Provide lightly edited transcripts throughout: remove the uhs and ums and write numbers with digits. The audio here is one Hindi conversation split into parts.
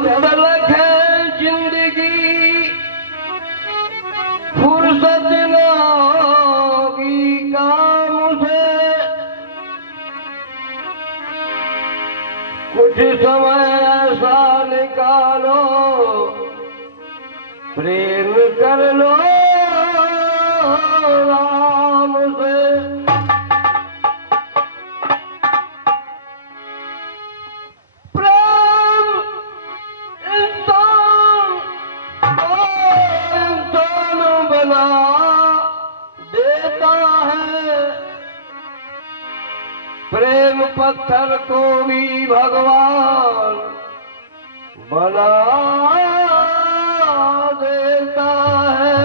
जब तलक है जिंदगी फुर्सत न होगी काम से, कुछ समय ऐसा निकालो प्रेम कर लो राम से। प्रेम पत्थर को भी भगवान बना देता है।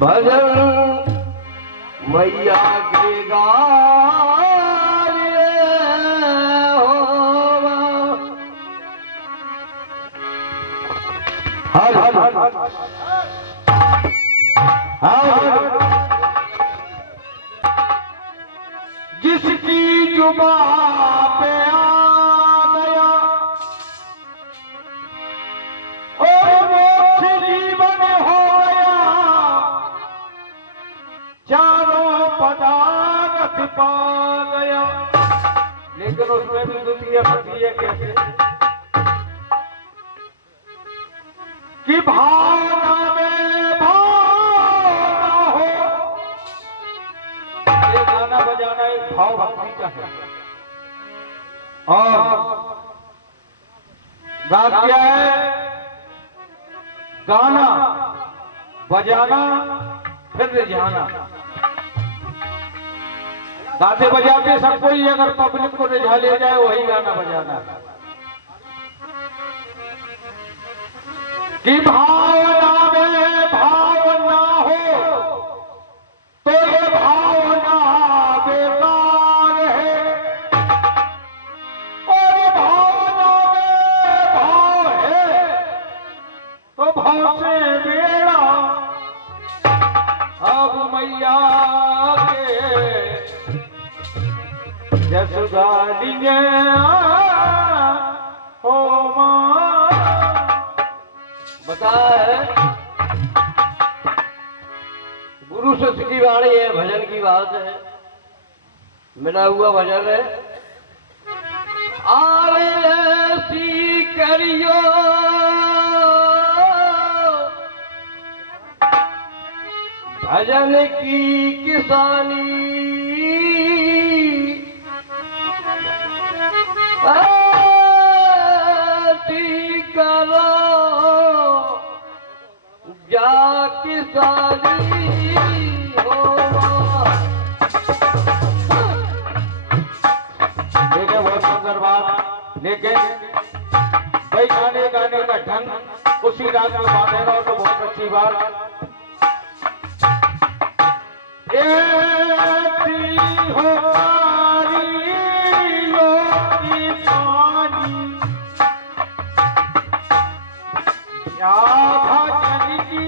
भजन मैया के गाये होवा। हर हर हर जिसकी जुबां पे आ गया और मोक्ष जीवन हो गया, चारों पदार्थ पा गया। लेकिन उसमें भी द्वितीय पति है कैसे कि भावना में गाना बजाना एक भाव भक्ति का है। और बात क्या है, गाना बजाना फिर रिझाना। गाते बजाते सब कोई अगर पब्लिक को रिझा ले जाए वही गाना बजाना कि भावना में भावना हो तो ये भावना बेकार है, और भावना में भाव है तो भाव से बेड़ा। अब मैया के जसुदा लिए हो मां बता है। गुरु से सीखी वाणी है, भजन की बात है, मिला हुआ भजन है। आवे ऐसी करियो भजन की किसानी, ऐसी करो जा किसानी। लेकिन भाई गाने गाने का ढंग उसी राग में बांधेगा तो बहुत अच्छी बात। हो क्या भजन की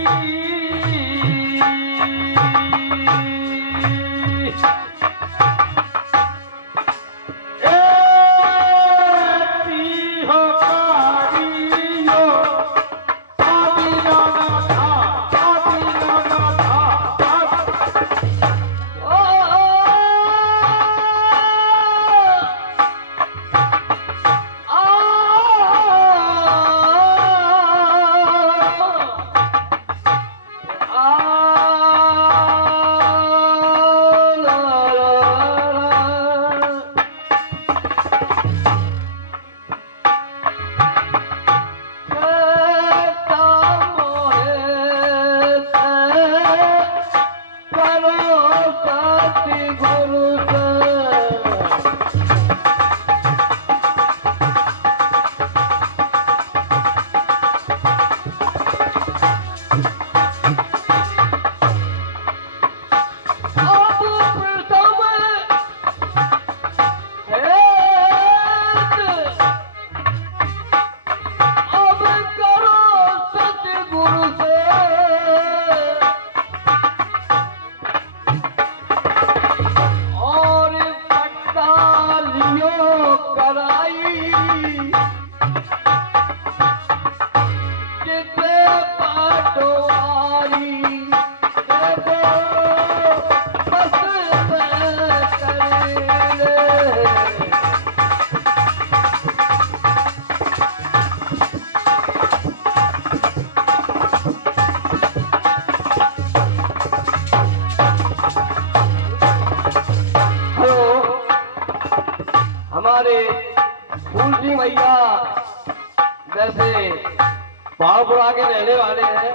बुआ के रहने वाले हैं,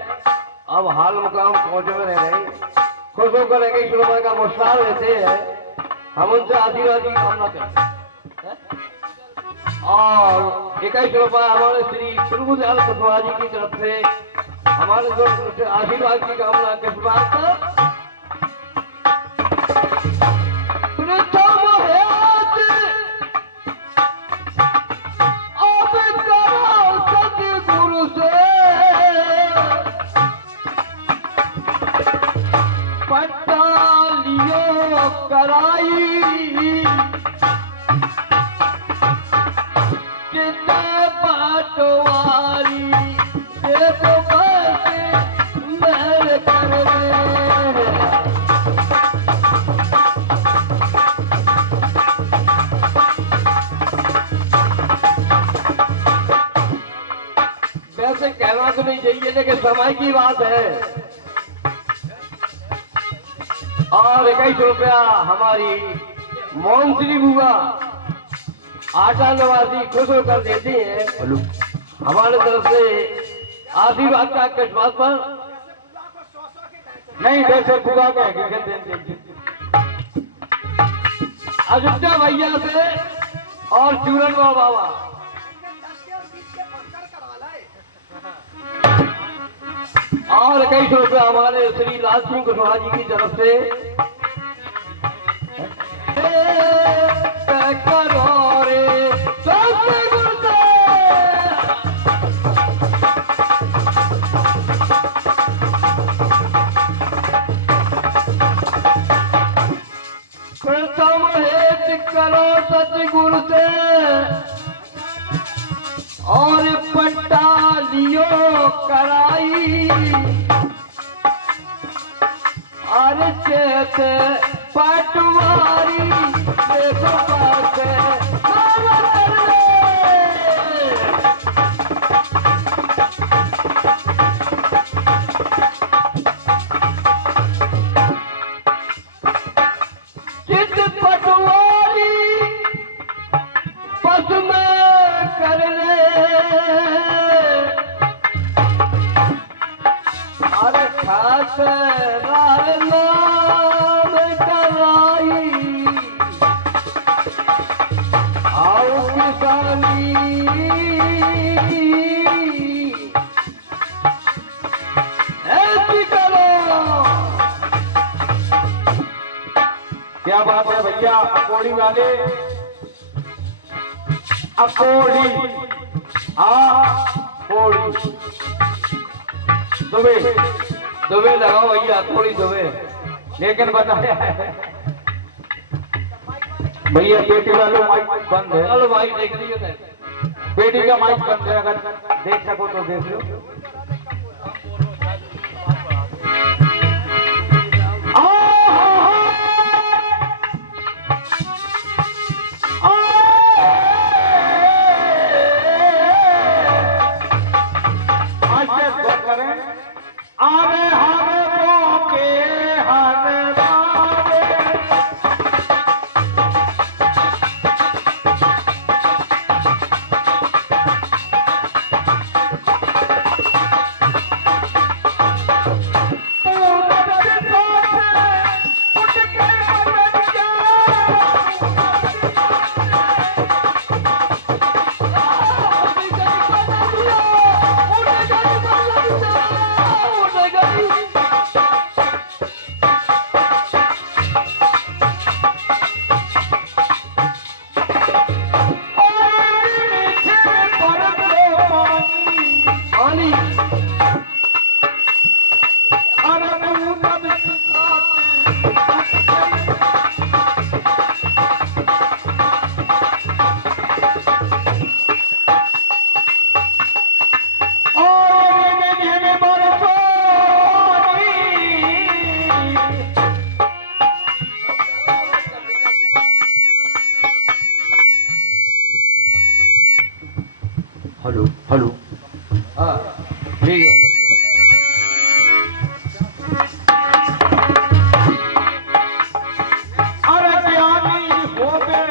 अब हाल मुकाम पहुंच में रह गए, खुश होकर एक एक रुपए का मुस्कान लेते हैं, हम उनसे आशीर्वाद की कामना करते हैं। और 21 रुपए हमारे श्री प्रभुदयाल कुशवाहा जी की तरफ से हमारे दोस्त आशीर्वाद की कामना किस बात का वैसे कहना तो नहीं चाहिए लेकिन समय की बात है। और 21 रुपया हमारी मोहनश्री बुआ आटा नवाजी खुश होकर देती है, हमारे तरफ से आशीर्वाद का किस बात पर नहीं वैसे बुआ का अयोध्या भैया से और चूरन बाबा और 21 रुपया हमारे श्री लाल सिंह कुशवाहा जी की तरफ से करो रे प्रथम हेत करो सतगुरु से और पट्टा लियो कराई अरे चेत पटवारी देखो पास चित पटवारी पस में कर ले अरे खास लाल नाम कराई आओ किसानी ऐसी करो। क्या बात है भैया अकोड़ी वाले अकोड़ी अकोड़ी दुबे लगाओ भैया थोड़ी दुबे लेकिन बताया है भैया पेटी वालों माइक बंद है। चलो भाई देख लीजिए पेटी का माइक बंद है, अगर देख सको तो देख लो। आवे हमें के हमें हेलो हेलो हाँ ठीक है। अरे ज्ञानी हो गए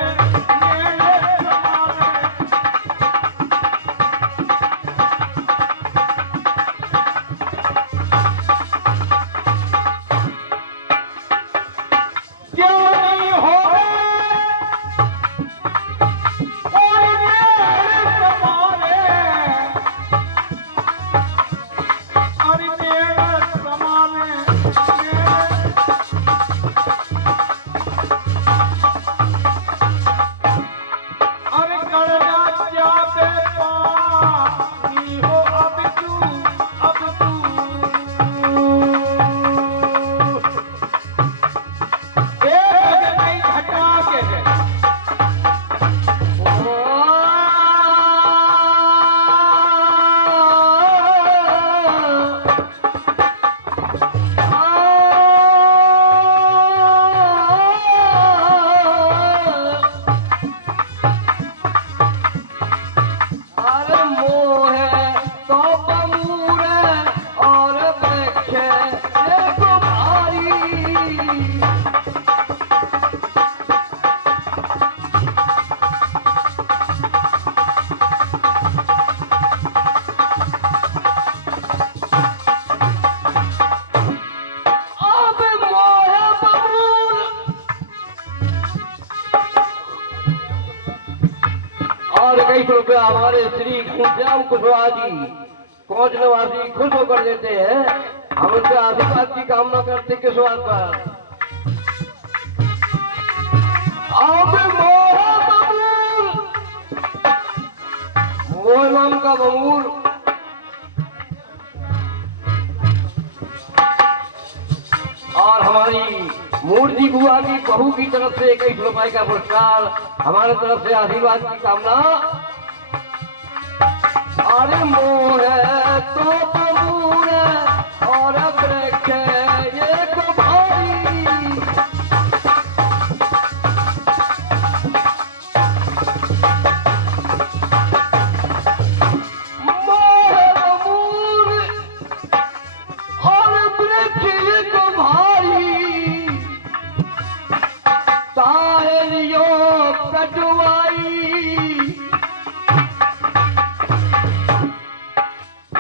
रुपया हमारे श्री घनश्याम कुशवाहा जी कोच निवासी खुश होकर देते हैं। हम उनसे आशीर्वाद की कामना करते किस बात पर? मोह नाम का बमूल और हमारी मूर्ति बुआ की बहू की तरफ से 21 रुपए का पुरस्कार, हमारे तरफ से आशीर्वाद की कामना। अरे मोह तो बमूल और वृक्ष एक भाई, मोह बमूल और वृक्ष एक भाई, तालियों कटवाई।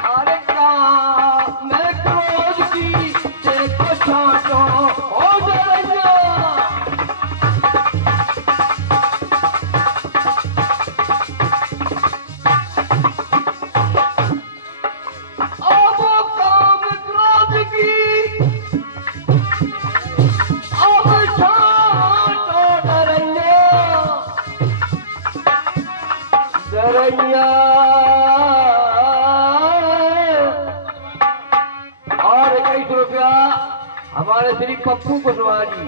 अरे का मैं क्रोध की देखो छाटो हो डरैया, अब काम क्रोध की अब छाटो डरैया, डरैया। और 21 रुपया हमारे श्री पप्पू कुशवाहा जी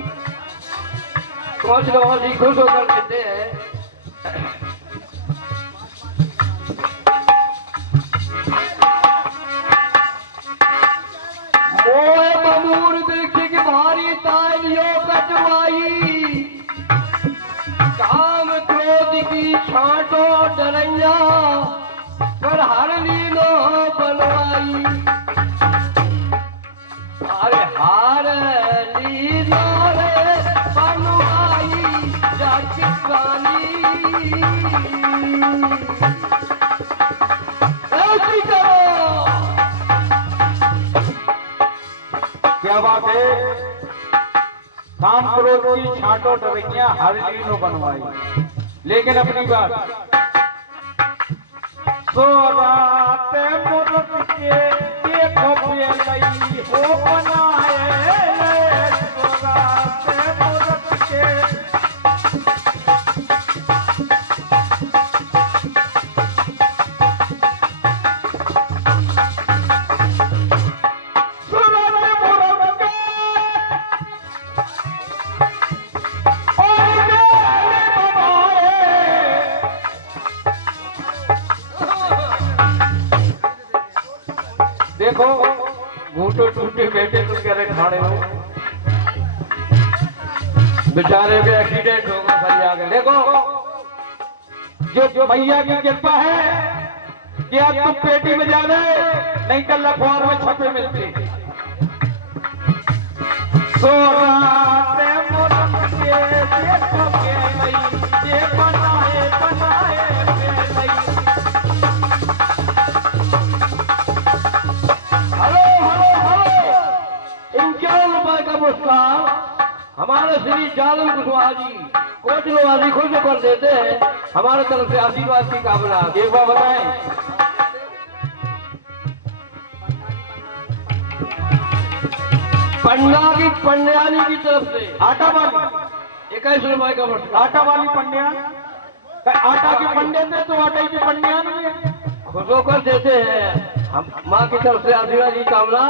कोच निवासी खुश होकर देते हैं। मोह बमूल वृक्ष की भारी तालियों कटवाई, काम क्रोध की छाटो डरैया, पर हर लीनो बनवाई। अरे हार लीनो रे बनवाई जानी, ऐसी करो। क्या बात है? काम क्रोध की छाटो डरैया हर लीनो बनवाई। लेकिन अपनी बात सो रात मुरत के देखो लई हो बनाए, सो रात मुरत के देखो घूटे टूटे बैठे तुम कह रहे खाने हो, बेचारे के एक्सीडेंट हो गया सही आ गए। देखो जो भैया की कृपा है कि अब तुम पेटी में जा रहे, नहीं कल अखबार में छपे मिलते। सो रात मुरत के देखो के लई ये बनाए बनाए के लई। हेलो हेलो हेलो, 51 रुपए का पुरस्कार हमारे श्री जालम कुशवाहा जी कोच निवासी खुश होकर देते हैं। हमारे तरफ से आशीर्वाद की कामना। एक बार बताएं, पंडा की पंड्यानी की तरफ से आटा वाली 21 रुपए का पुरस्कार। आटा वाली पंड्या, आटा के पंडे थे तो आटे की पंड्या नहीं है। खुश होकर देते हैं। हम माँ की तरफ से आशीर्वाद की कामना।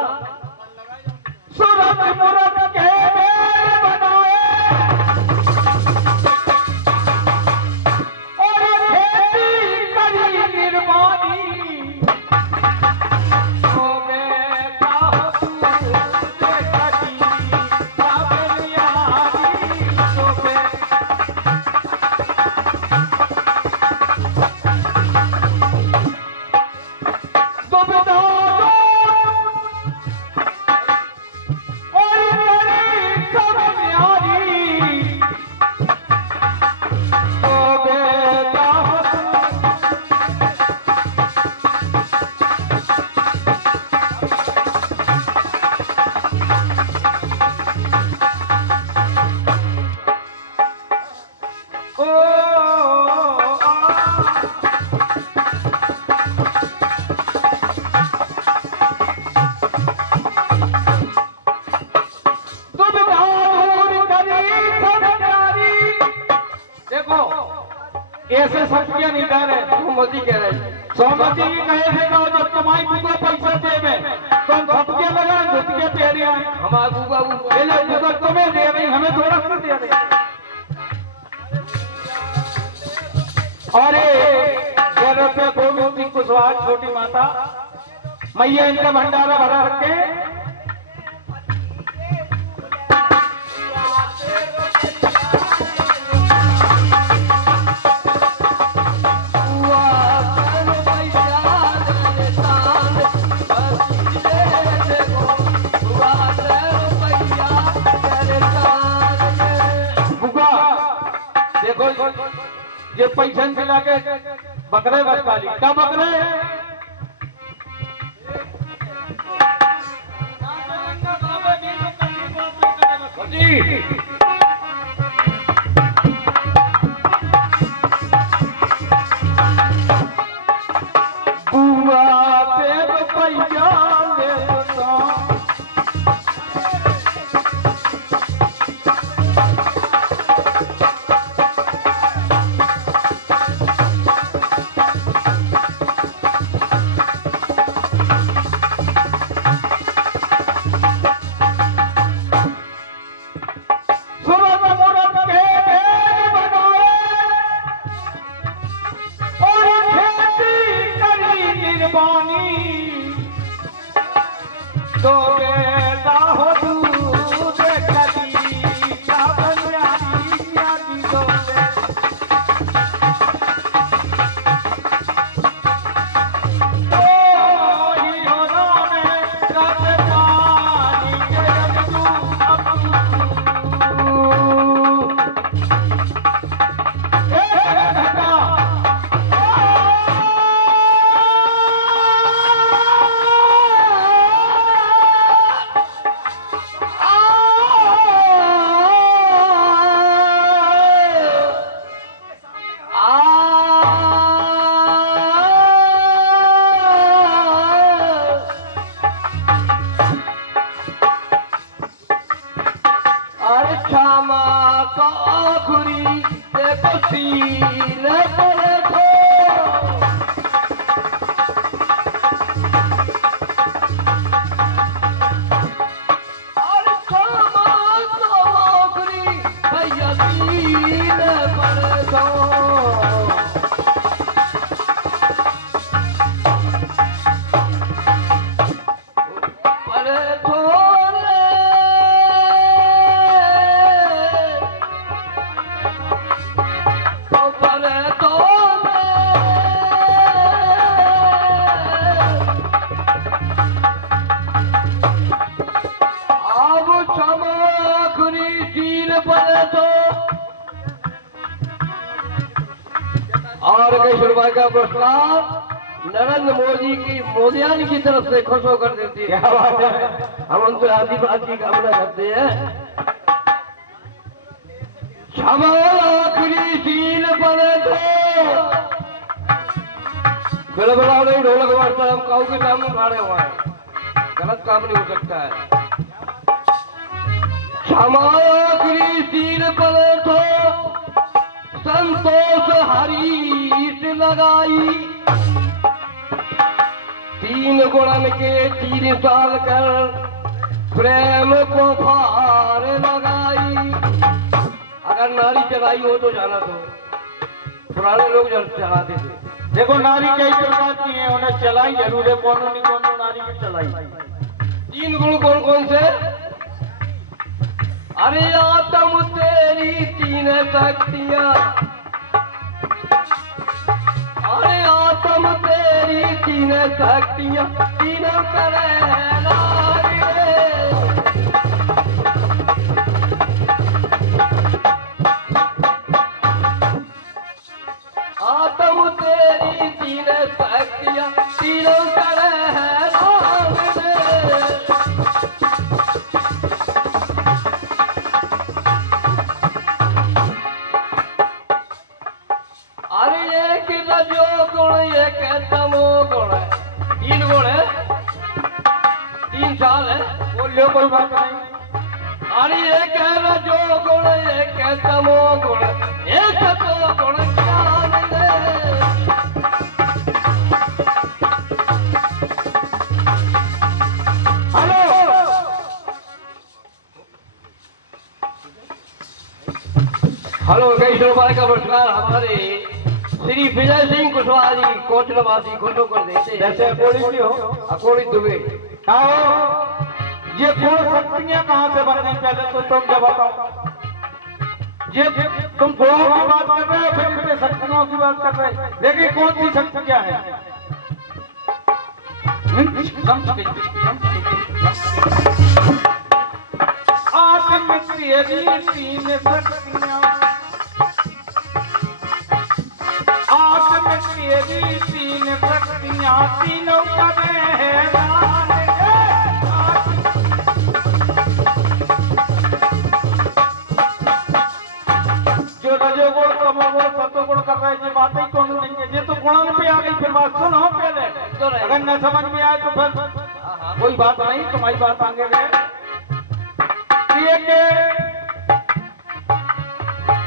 सूरत मुरत के मेल बनाए और खेती करी निर्माणी, तो बेटा हो तू देखती सावरियारी, तो बेटा सोमवती कह रहे सोमवती की कहे थे ना जब तुम्हारी बुआ पैसा देवे तो हम थपके लगा धुतके पेरिया हमारा बुआ ये लोग बुआ तुम्हें दे रही हमें थोड़ा सा दे रही अरे रुपये गोविंद सिंह कुशवाहा छोटी माता मैया इनका भंडारा भरा रखे ये पैसा दिला के बकरे बरकाली क्या बकरे जी बुआ तेरे पैसा ले तो बेटा हो दूध कदी क्या बनियानी क्या दी दो और कई शुरुआत का पुरस्कार नरेंद्र मोदी की मोदियान की तरफ से खुश होकर देती है। क्या बात है, हम उनसे आशीर्वाद की कामना करते हैं। क्षमा आखिरी सील पड़े तो बिल्कुल नहीं ढोलक वास्ता हम काऊ के सामने खड़े हुए हैं, गलत काम नहीं हो सकता है। क्षमा आखिरी सील पड़े तो संतोष हरीश लगाई, 3 गुणन के 3 साल कर प्रेम को फार लगाई। अगर नारी चलाई हो तो जाना तो पुराने लोग चलाते थे। देखो नारी कई प्रकार की है, उन्हें चलाई जरूर है, कौन नहीं कौन तो नारी की चलाई। 3 गुण कौन कौन से? अरे आत्म तेरी 3 शक्तियां, अरे आत्म तेरी 3 शक्तियां, 3 करे नारी रे। आत्म तेरी 3 शक्तियां, 3 करे नारी रे। अरे एक रजो गुण एक तमो गुण है, 3 गुण है, 3 साल है, बोलियो कोई बात नहीं। अरे एक रजो गुण एक तमो गुण, एक तो गुण ज्ञान है। हेलो, 21 रुपए का पुरस्कार हमारे श्री विजय सिंह कुशवाहा जी कोटलवासी खुशो कर देते हैं। जैसे अकोड़ी की हो। अकोड़ी दुबे। आओ, ये दो शक्तियां कहाँ से बनी पहले तो तुम जब बताओ। ये तुम गुणों की बात कर रहे हो, फिर मेरे शक्तियों की बात कर रहे हो। देखिए कौन सी शक्ति क्या है। आत्म तेरी तीन शक्तियां, आत्म तेरी तीन शक्तियां, तीनों करे है दान के। जो रजोगुण तमोगुण सतोगुण कर रहे ये बातें कौन नहीं है। ये तो गुणों पे आ गई। फिर बात सुनो पहले, अगर न समझ में आए तो फिर कोई बात नहीं, तुम्हारी बात आगे गए।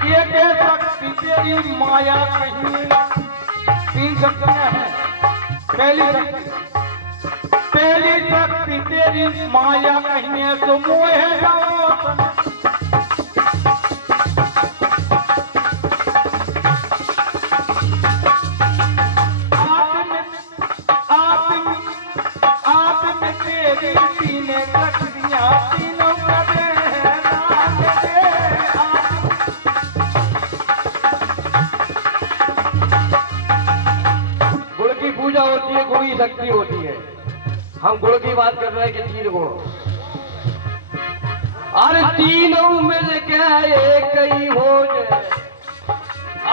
ये शक्ति तेरी माया कहीं, तीन शक्तियां हैं। पहली शक्ति तेरी माया कहीं है तो मोह जाओ। आत्म तेरी तीन शक्तियां, तीनों करे हैं नाम के। गुण की पूजा होती है, गुण की शक्ति होती है। हम गुण की बात कर रहे हैं कि 3 गुण। अरे तीनों मिल के एक ही हो जाए,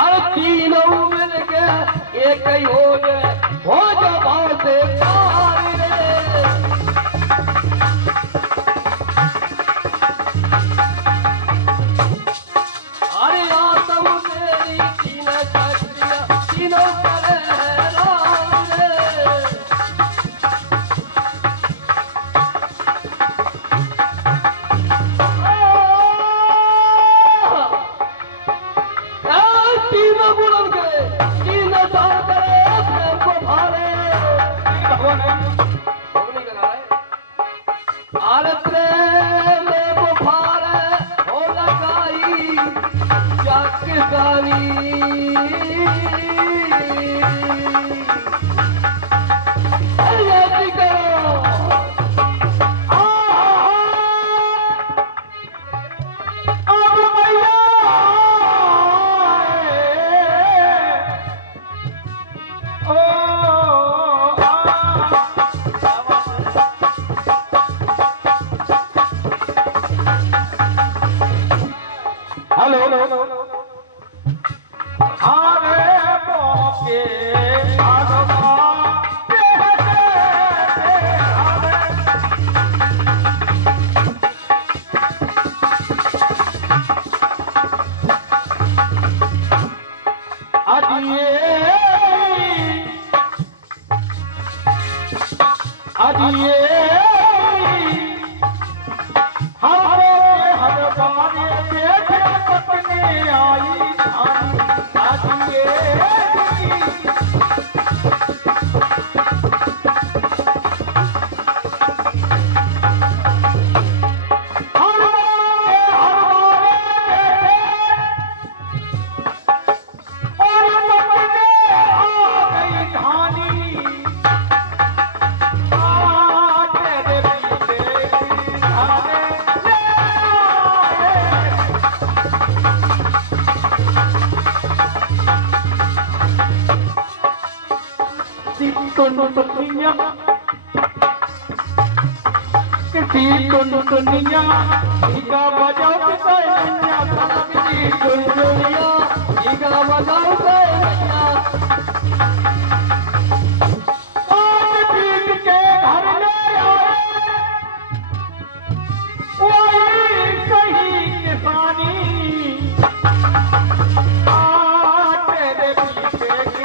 अरे तीनों मिल के एक ही हो जाए, हो जा भाव से पार रे। अरे आत्म तेरी तीन शक्तियां, तीनों करे राम रे। तीनों गुणों के तीन साल करे प्रेम को भारे। अरे प्रेम को भारे हो लगाई क्या किसानी। ऐसी करो अब भैया ओ हेलो, अरे मौके आगवा अदिए हर बारे देखे पकने आई अदिए दुनिया ईगा बजाओ नैया, दुनिया ईगा बजाओ नैया। पीट के घर ले आए वही सही किसानी। तेरे पीछे की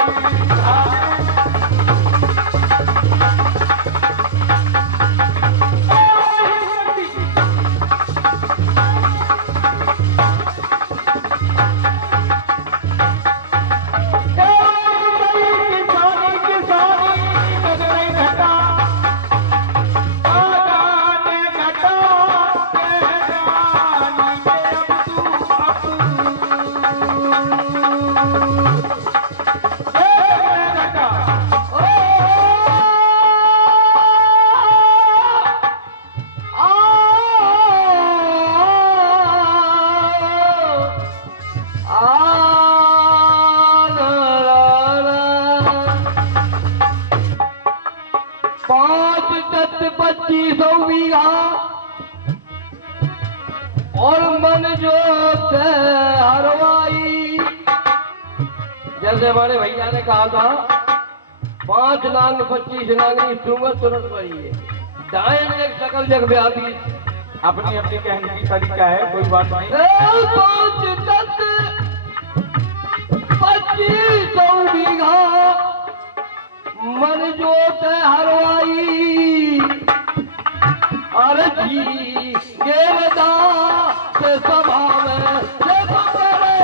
बीघा और मन जो हरवाई। जैसे हमारे भैया ने कहा था 5 लाख 25 लाख की सुमत तुरंत पड़ी है, डायन एक सकल जग व्यापी। अपनी अपनी कहने की तरीका है, कोई बात नहीं। 5 तक 25 बीघा मन जोत हरवाई। अरे जी गेरदा से सभा में देखो करे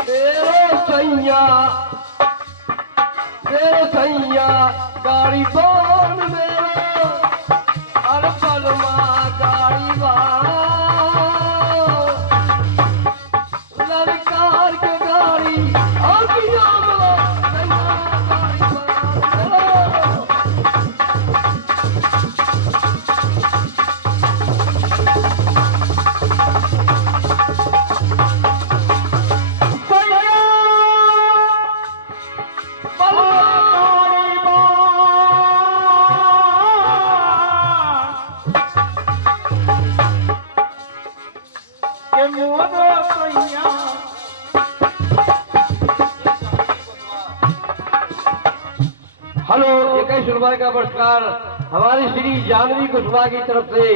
तेरे सैया गाड़ी बोल मेरो। अरे पलमा गाड़ी लड़कार के गाड़ी और हेलो, 21 रुपए का पुरस्कार हमारी श्री जानवी कुशवाहा की तरफ से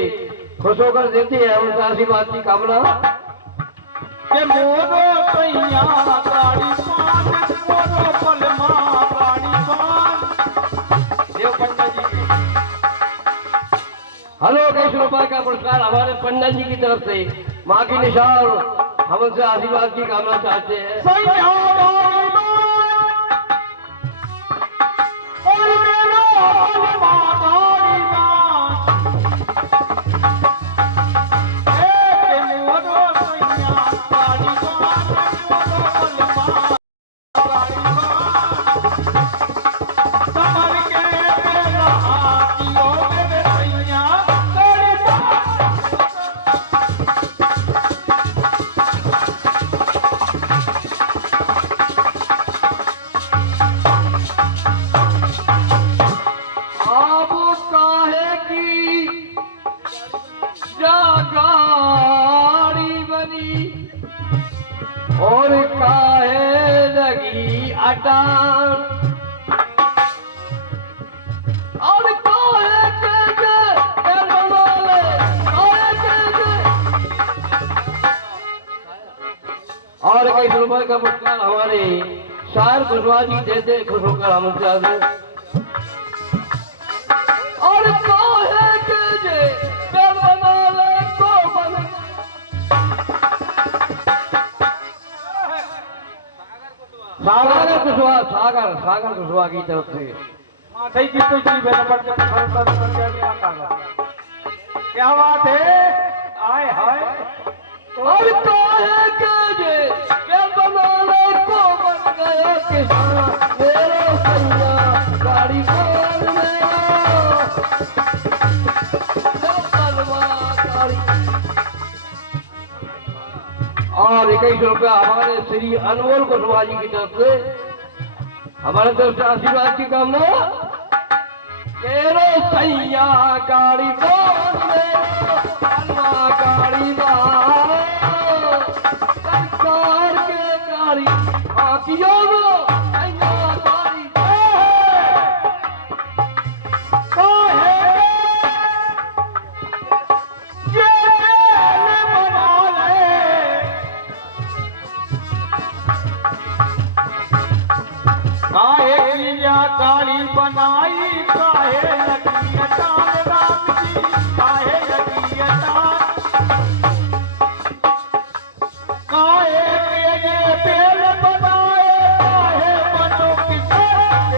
खुश होकर देती है। उनसे आशीर्वाद की कामना। के मोरो सैया गाड़ी पान, मोरो पलमा गाड़ी पान। देव पंडित जी की। हेलो, 21 रुपए का पुरस्कार हमारे पंडित जी की तरफ से माँ की निशान हम उनसे आशीर्वाद की कामना चाहते हैं। सैया गाड़ी पान, और मेरो पलमा गाड़ी पान। के मोरो सैया गाड़ी पान, मोरो पलमा गाड़ी पान। समर के मेरा हाथियों मेरे सैया गाड़ी पान। आप काहे की गाड़ी बनी और काहे लगी अटान। और काहे के बनवाले, काहे के और 21 रुपए का पुरस्कार हमारे शायर कुशवाहा जी देते खुश होकर हम उनसे आगे। और काहे के जे पेड़ बनाले को बन। सागर कुशवाहा की तरफ से माथे की कोई चीज है नंबर के खर्चा कर दिया। क्या बात है, आए हाय। और काहे के जे पेड़ बनाले को बन गया किसान मेरे सैया गाड़ी बोल मेरा। और 21 रुपया हमारे श्री अनमोल कुशवाहा जी की तरफ से हमारे तरफ से आशीर्वाद की कामना। तेरे सैया गाड़ी बोल मेरा गाड़ी सरकार के गाड़ी आकियों गाड़ी गाड़ी बनाई काहे लगी अटान राम जी, काहे लगी अटान। काहे मेरे पेड़ बनाए, काहे बनो किसान।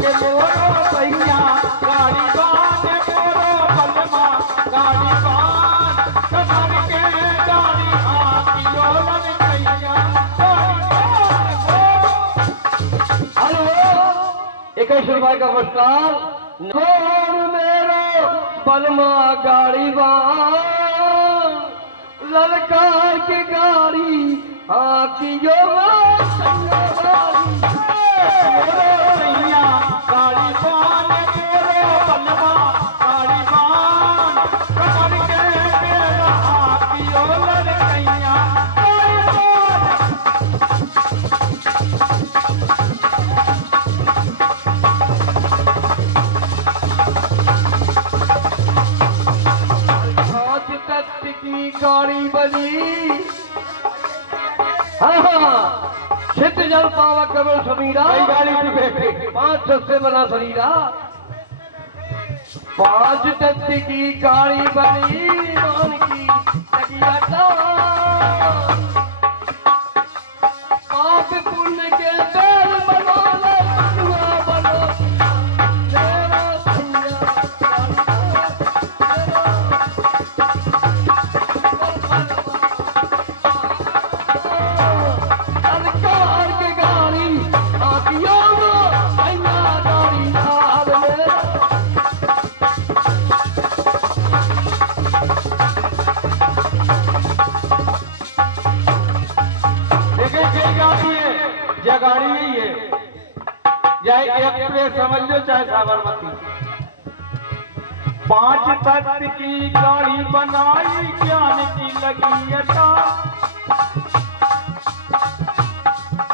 के मोरो सैया गाड़ी बान, मोरो पलमा गाड़ी बान। समर के गाड़ी हाथियों मन सैया गाड़ी बान। हेलो, 21 रुपए का पुरस्कार मेरो पलमा गाड़ी बान। ललकार की गाड़ी हाँ की जो सैया गाड़ी बान तेरे बलवा गाड़ी बान कमर के मेरा हाथियों लड़कैया पाँच तत्व की गाड़ी बनी हाँ छित जल पावा कमल समीरा गाड़ी की बैठे पांच सस्ते बना शरीरा पांच तत्व की गाड़ी बनी मान की लगिया पाप पुण्य के बैल बनो ले बनुआ बनो तेरा सरकार के गाड़ी आतिया भैया गाड़ी नाल में देखिए ये गाड़ी है ये गाड़ी यही है चाहे एक्सप्रेस समझ लो चाहे साबरमती पांच तत्व की गाड़ी बनाई ज्ञान की लगी अटा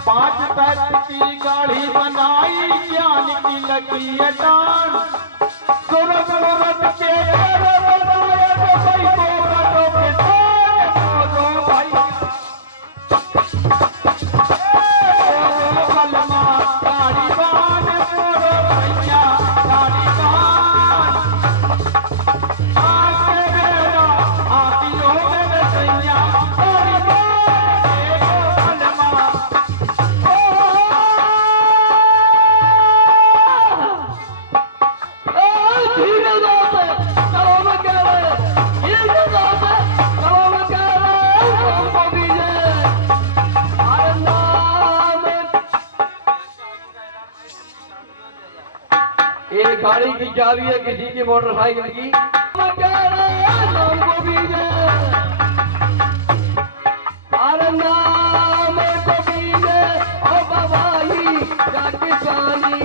पांच तत्व की गाड़ी बनाई ज्ञान की लगी अटान सूरत सूरत के भाई को करो के साथ भाई कलमा गाड़ी बान मोरो भैया गाड़ी बान आके मेरा आतियों मेरे सैया गाड़ी बान कलमा धीरे जाते चलो मैं कह रहे ये जाते चलो मैं कह रहे हमको दीजिए अरे नाम ये गाड़ी की चाबी है किसी की मोटरसाइकिल की मैं कह रहे हमको दीजिए अरे नाम को दीजिए ओ बाबाई जाके जानी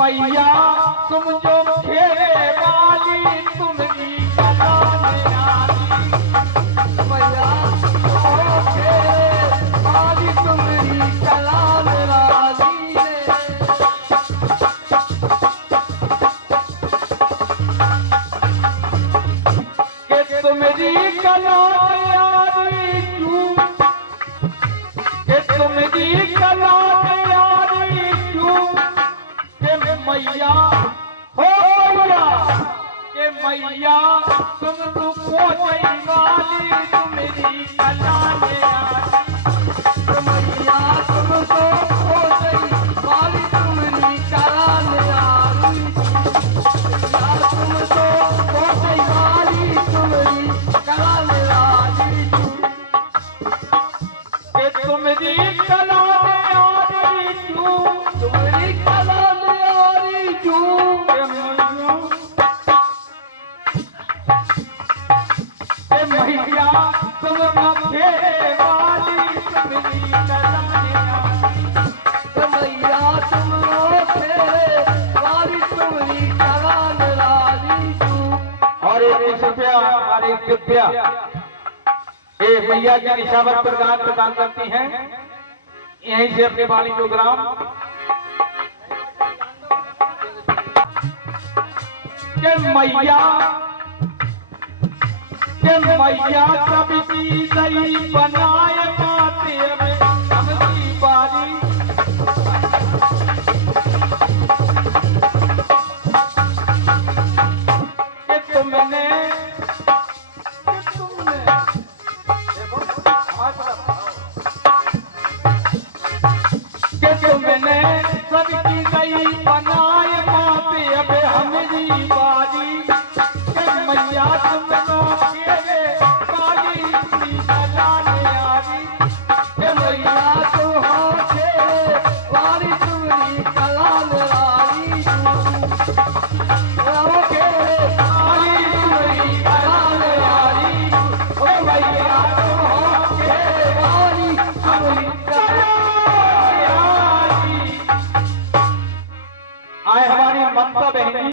मैया तुम जो खेले वाली तुम्हारी कलाने आली मैया ओ खेले वाली तुम्हारी कलाम राजी के तुम्हारी कलाने आली तुम्हारी कला यारी क्यों के मैया हो मैया के मैया तुम तो पहुंचई वाली तुम्हारी कला यारी मैया तुम तो हो गई वाली तुम्हारी करान यारी यार तुम तो हो गई वाली तुम्हारी करान यारी के तुम्हारी कला यारी क्यों तुम्हारी करान यारी क्यों के मैया तुम मखे वाली तुम्हारी कला यारी मैया तुम थे वाली तुम्हारी करान यारी क्यों और एक रुपया और एक कृपया ये मैया की निशावत प्रदान करती हैं यहीं से अपने वाणी प्रोग्राम के मैया कभी सही बनाए पाते हमकी बारी के तुमने के तुमने सबकी गई बनाए पापे अब हमारी बारी के मैया तुमनो के काली सी कलाने यारी के मैया तुम हो थे वाली तुम्हारी करान यारी क्यों के काली तुम्हारी कलाने यारी ओ मैया तुम हो के वाली तुम्हारी यारी आए हमारी ममता बहनी